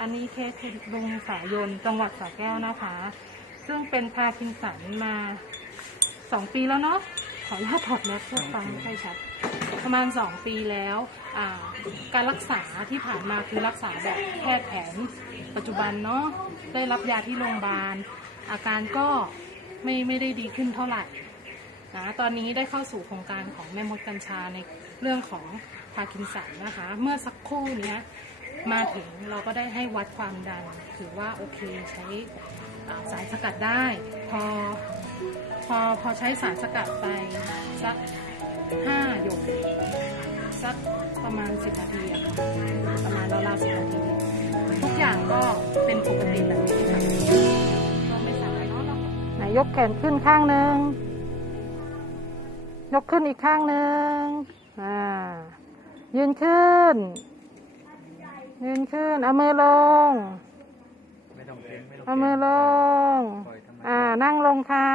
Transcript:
อันนี้เคสคุณลุงสายนจังหวัดสระแก้วนะคะ ซึ่งเป็นพาร์กินสันมาสองปีแล้วเนาะขออนุญาตถอดแมสเพื่อฟังไม่ค่อยชัด ประมาณสองปีแล้วการรักษาที่ผ่านมาคือรักษาแบบแพทย์แผนปัจจุบันเนาะได้รับยาที่โรงพยาบาล อาการก็ไม่ไม่ได้ดีขึ้นเท่าไหร่นะตอนนี้ได้เข้าสู่โครงการของแม่มดกัญชาในเรื่องของพาร์กินสันนะคะ เมื่อสักครู่เนี้ย มาถึงเราก็ได้ให้วัดความดัน ถือว่าโอเคใช้สารสกัดได้ พอพอพอใช้สารสกัดไปสักห้าหยดสักประมาณสิบนาทีอะค่ะประมาณราวๆสิบนาทีทุกอย่างก็เป็นปกติแบบนี้ค่ะก็ไม่สายเนาะไหนยกแขนขึ้นข้างหนึ่งยกขึ้นอีกข้างหนึ่งอ่ายืนขึ้น ยืนขึ้น เอามือลง ไม่ต้องเกรงไม่ต้องเอามือลง ปล่อยธรรมชาติ อ่า นั่งลงค่ะ